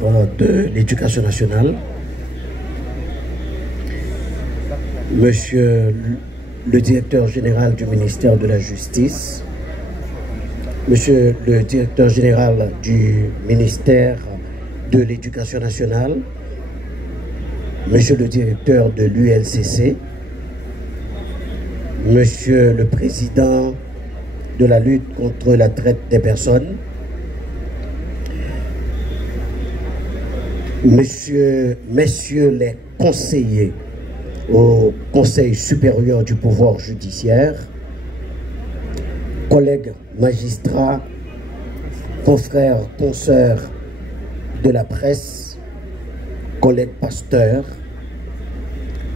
de l'Éducation nationale, Monsieur le directeur général du ministère de la Justice, Monsieur le directeur général du ministère de l'Éducation nationale, Monsieur le directeur de l'ULCC, Monsieur le président de la lutte contre la traite des personnes, messieurs les conseillers au Conseil supérieur du pouvoir judiciaire, collègues magistrats, confrères, consoeurs de la presse, collègues pasteurs,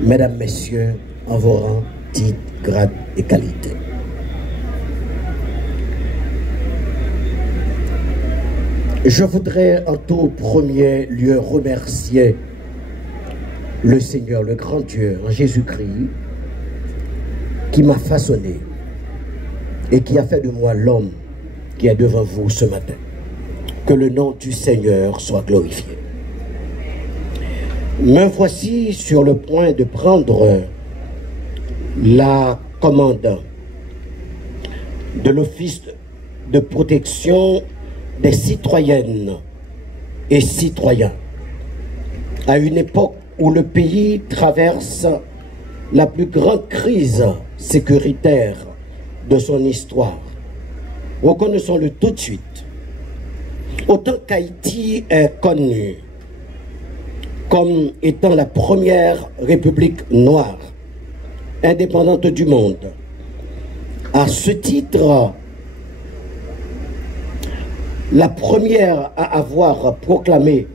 mesdames, messieurs, en vos rangs, titres, grades et qualités. Je voudrais en tout premier lieu remercier le Seigneur, le grand Dieu, en Jésus-Christ, qui m'a façonné et qui a fait de moi l'homme qui est devant vous ce matin. Que le nom du Seigneur soit glorifié. Me voici sur le point de prendre la commande de l'Office de protection des citoyennes et citoyens à une époque où le pays traverse la plus grande crise sécuritaire de son histoire. Reconnaissons-le tout de suite. Autant qu'Haïti est connu comme étant la première république noire indépendante du monde, à ce titre, la première à avoir proclamé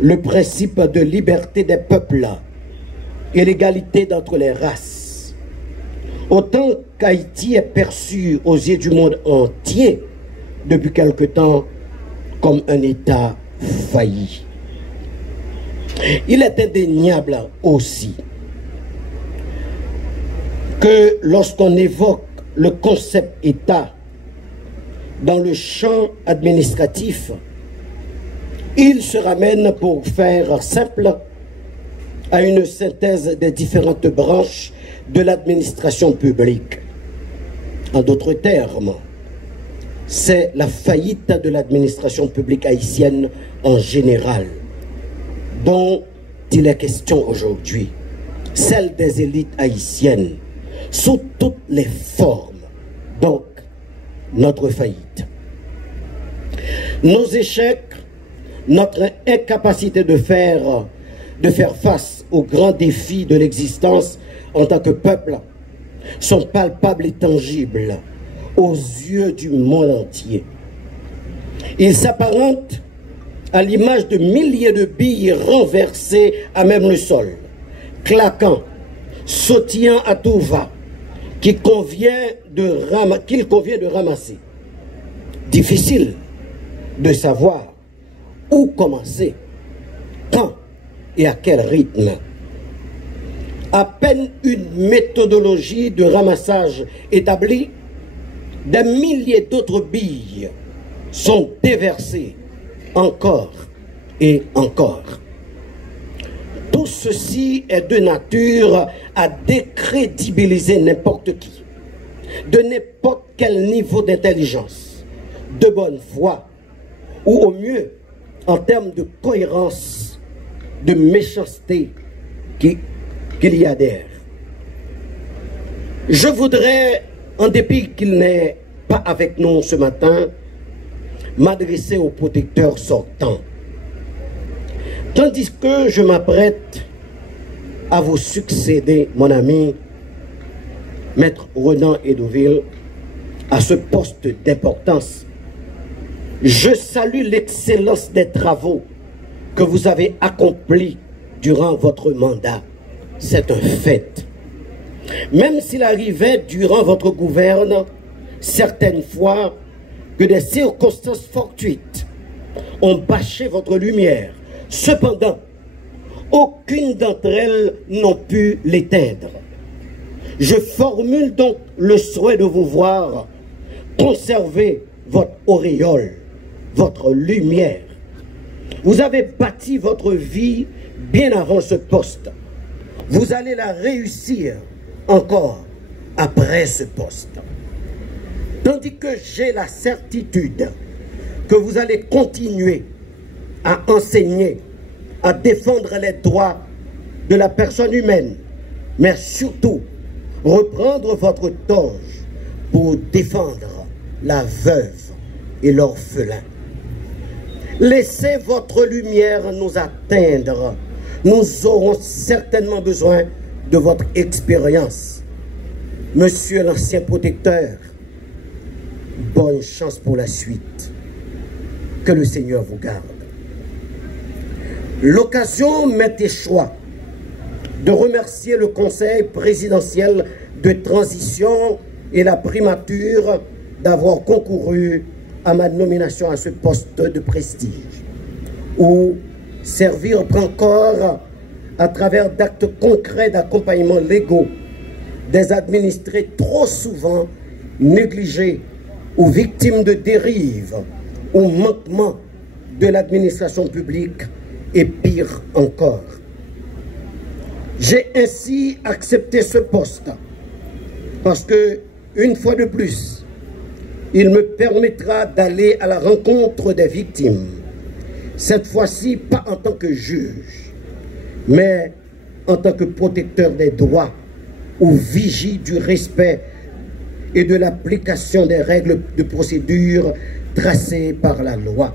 le principe de liberté des peuples et l'égalité d'entre les races. Autant qu'Haïti est perçu aux yeux du monde entier depuis quelque temps comme un État failli. Il est indéniable aussi que lorsqu'on évoque le concept État dans le champ administratif, il se ramène, pour faire simple, à une synthèse des différentes branches de l'administration publique. En d'autres termes, c'est la faillite de l'administration publique haïtienne en général, dont il est question aujourd'hui, celle des élites haïtiennes, sous toutes les formes, donc notre faillite. Nos échecs, notre incapacité de faire face aux grands défis de l'existence en tant que peuple sont palpables et tangibles aux yeux du monde entier. Ils s'apparentent à l'image de milliers de billes renversées à même le sol, claquant, sautillant à tout va, qu'il convient de ramasser. Difficile de savoir où commencer, quand et à quel rythme. À peine une méthodologie de ramassage établie, des milliers d'autres billes sont déversées encore et encore. Tout ceci est de nature à décrédibiliser n'importe qui, de n'importe quel niveau d'intelligence, de bonne foi, ou au mieux, en termes de cohérence, de méchanceté qu'il y adhère. Je voudrais, en dépit qu'il n'est pas avec nous ce matin, m'adresser au protecteur sortant. Tandis que je m'apprête à vous succéder, mon ami, Maître Renan Edoville, à ce poste d'importance, je salue l'excellence des travaux que vous avez accomplis durant votre mandat. C'est un fait. Même s'il arrivait durant votre gouverne, certaines fois, que des circonstances fortuites ont bâché votre lumière, cependant, aucune d'entre elles n'ont pu l'éteindre. Je formule donc le souhait de vous voir conserver votre auréole, votre lumière, Vous avez bâti votre vie bien avant ce poste. Vous allez la réussir encore après ce poste. Tandis que j'ai la certitude que vous allez continuer à enseigner, à défendre les droits de la personne humaine, mais surtout reprendre votre toge pour défendre la veuve et l'orphelin. Laissez votre lumière nous atteindre. Nous aurons certainement besoin de votre expérience. Monsieur l'ancien protecteur, bonne chance pour la suite. Que le Seigneur vous garde. L'occasion m'est échoit de remercier le Conseil présidentiel de transition et la primature d'avoir concouru à ma nomination à ce poste de prestige, ou servir encore à travers d'actes concrets d'accompagnement légaux des administrés trop souvent négligés ou victimes de dérives ou manquements de l'administration publique et pire encore. J'ai ainsi accepté ce poste parce que, une fois de plus, il me permettra d'aller à la rencontre des victimes. Cette fois-ci, pas en tant que juge, mais en tant que protecteur des droits ou vigie du respect et de l'application des règles de procédure tracées par la loi.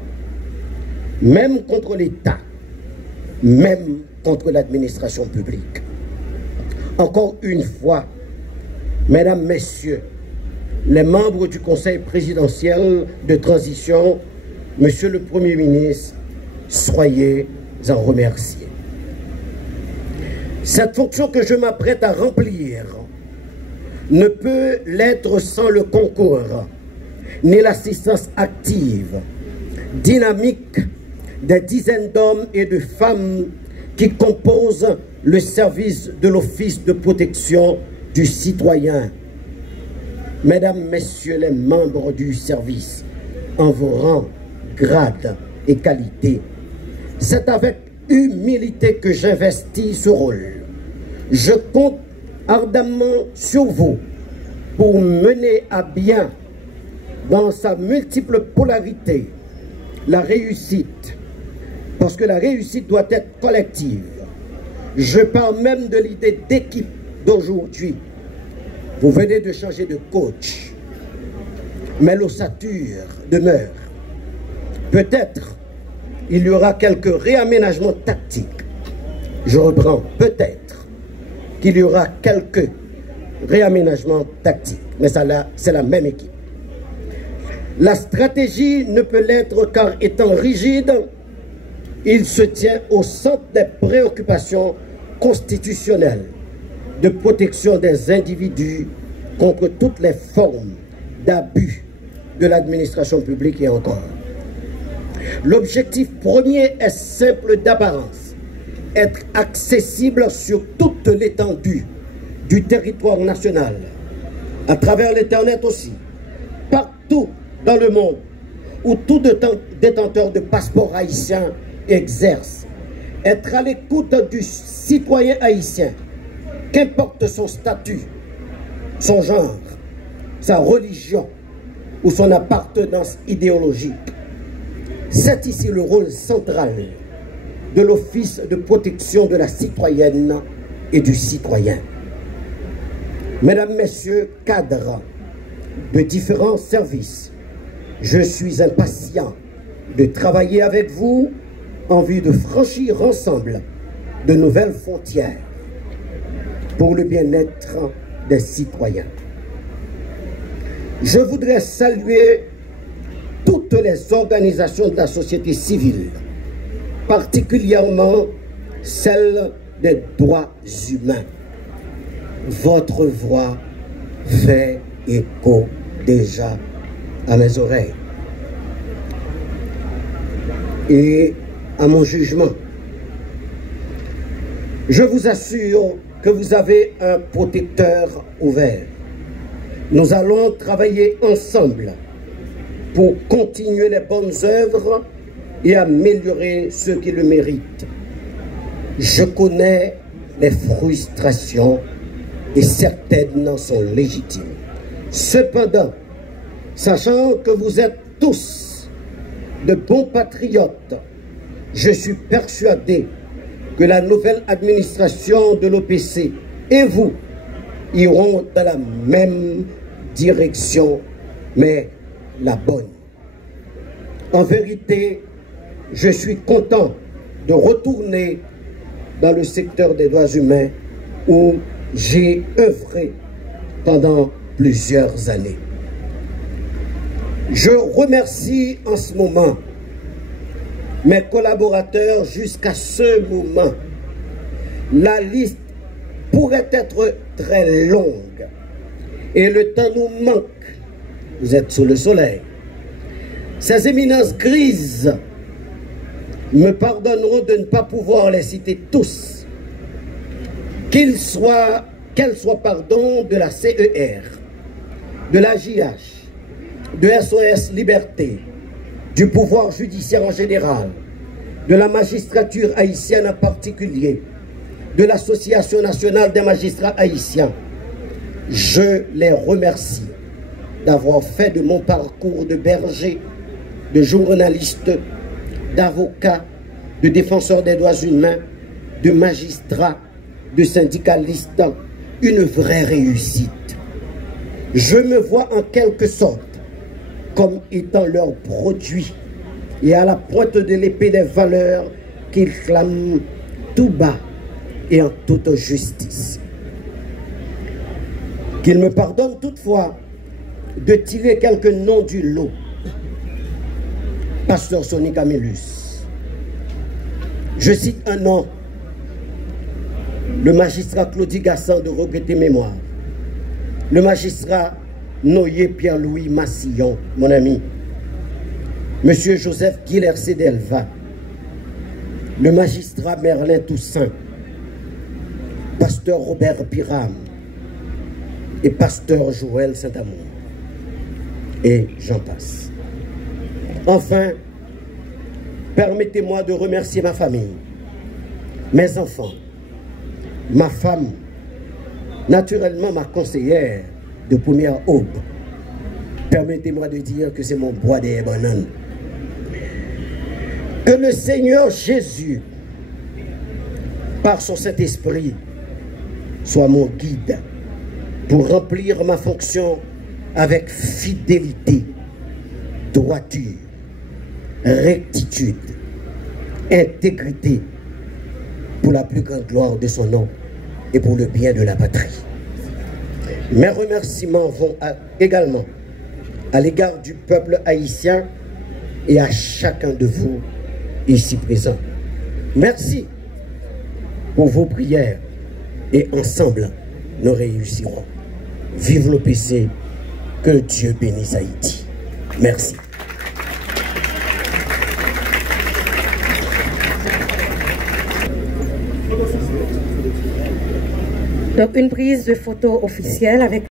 Même contre l'État, même contre l'administration publique. Encore une fois, mesdames, messieurs, les membres du Conseil présidentiel de transition, Monsieur le Premier ministre, soyez en remerciés. Cette fonction que je m'apprête à remplir ne peut l'être sans le concours, ni l'assistance active, dynamique des dizaines d'hommes et de femmes qui composent le service de l'Office de protection du citoyen. Mesdames, Messieurs les membres du service, en vos rangs, grades et qualités, c'est avec humilité que j'investis ce rôle. Je compte ardemment sur vous pour mener à bien, dans sa multiple polarité, la réussite, parce que la réussite doit être collective. Je parle même de l'idée d'équipe d'aujourd'hui. Vous venez de changer de coach, mais l'ossature demeure. Peut-être il y aura quelques réaménagements tactiques. Je reprends, peut-être qu'il y aura quelques réaménagements tactiques, mais c'est la même équipe. La stratégie ne peut l'être car étant rigide, il se tient au centre des préoccupations constitutionnelles de protection des individus contre toutes les formes d'abus de l'administration publique et encore. L'objectif premier est simple d'apparence, être accessible sur toute l'étendue du territoire national, à travers l'Internet aussi, partout dans le monde où tout détenteur de passeport haïtien exerce, être à l'écoute du citoyen haïtien, qu'importe son statut, son genre, sa religion ou son appartenance idéologique. C'est ici le rôle central de l'Office de protection de la citoyenne et du citoyen. Mesdames, Messieurs, cadres de différents services, je suis impatient de travailler avec vous en vue de franchir ensemble de nouvelles frontières pour le bien-être des citoyens. Je voudrais saluer toutes les organisations de la société civile, particulièrement celles des droits humains. Votre voix fait écho déjà à mes oreilles et à mon jugement. Je vous assure que vous avez un protecteur ouvert. Nous allons travailler ensemble pour continuer les bonnes œuvres et améliorer ceux qui le méritent. Je connais les frustrations et certaines en sont légitimes. Cependant, sachant que vous êtes tous de bons patriotes, je suis persuadé que la nouvelle administration de l'OPC et vous iront dans la même direction, mais la bonne. En vérité, je suis content de retourner dans le secteur des droits humains où j'ai œuvré pendant plusieurs années. Je remercie en ce moment mes collaborateurs jusqu'à ce moment. La liste pourrait être très longue et le temps nous manque. Vous êtes sous le soleil. Ces éminences grises me pardonneront de ne pas pouvoir les citer tous. Qu'elles soient de la CER, de la JH, de SOS Liberté, du pouvoir judiciaire en général, de la magistrature haïtienne en particulier, de l'Association nationale des magistrats haïtiens. Je les remercie d'avoir fait de mon parcours de berger, de journaliste, d'avocat, de défenseur des droits humains, de magistrat, de syndicaliste, une vraie réussite. Je me vois en quelque sorte comme étant leur produit et à la pointe de l'épée des valeurs qu'ils clament tout bas et en toute justice. Qu'ils me pardonnent toutefois de tirer quelques noms du lot. Pasteur Sonny Camillus. Je cite un nom, le magistrat Claudie Gassan de regretter mémoire, le magistrat Noyer Pierre-Louis Massillon, mon ami, monsieur Joseph Guilhercé Delva, le magistrat Merlin Toussaint, pasteur Robert Piram et pasteur Joël Saint-Amour, et j'en passe. Enfin, permettez-moi de remercier ma famille, mes enfants, ma femme, naturellement ma conseillère de première aube. Permettez-moi de dire que c'est mon bois des bananes. Que le Seigneur Jésus, par son Saint-Esprit, soit mon guide pour remplir ma fonction avec fidélité, droiture, rectitude, intégrité, pour la plus grande gloire de son nom et pour le bien de la patrie. Mes remerciements vont également à l'égard du peuple haïtien et à chacun de vous ici présents. Merci pour vos prières et ensemble nous réussirons. Vive l'OPC, que Dieu bénisse Haïti. Merci. Donc une prise de photo officielle avec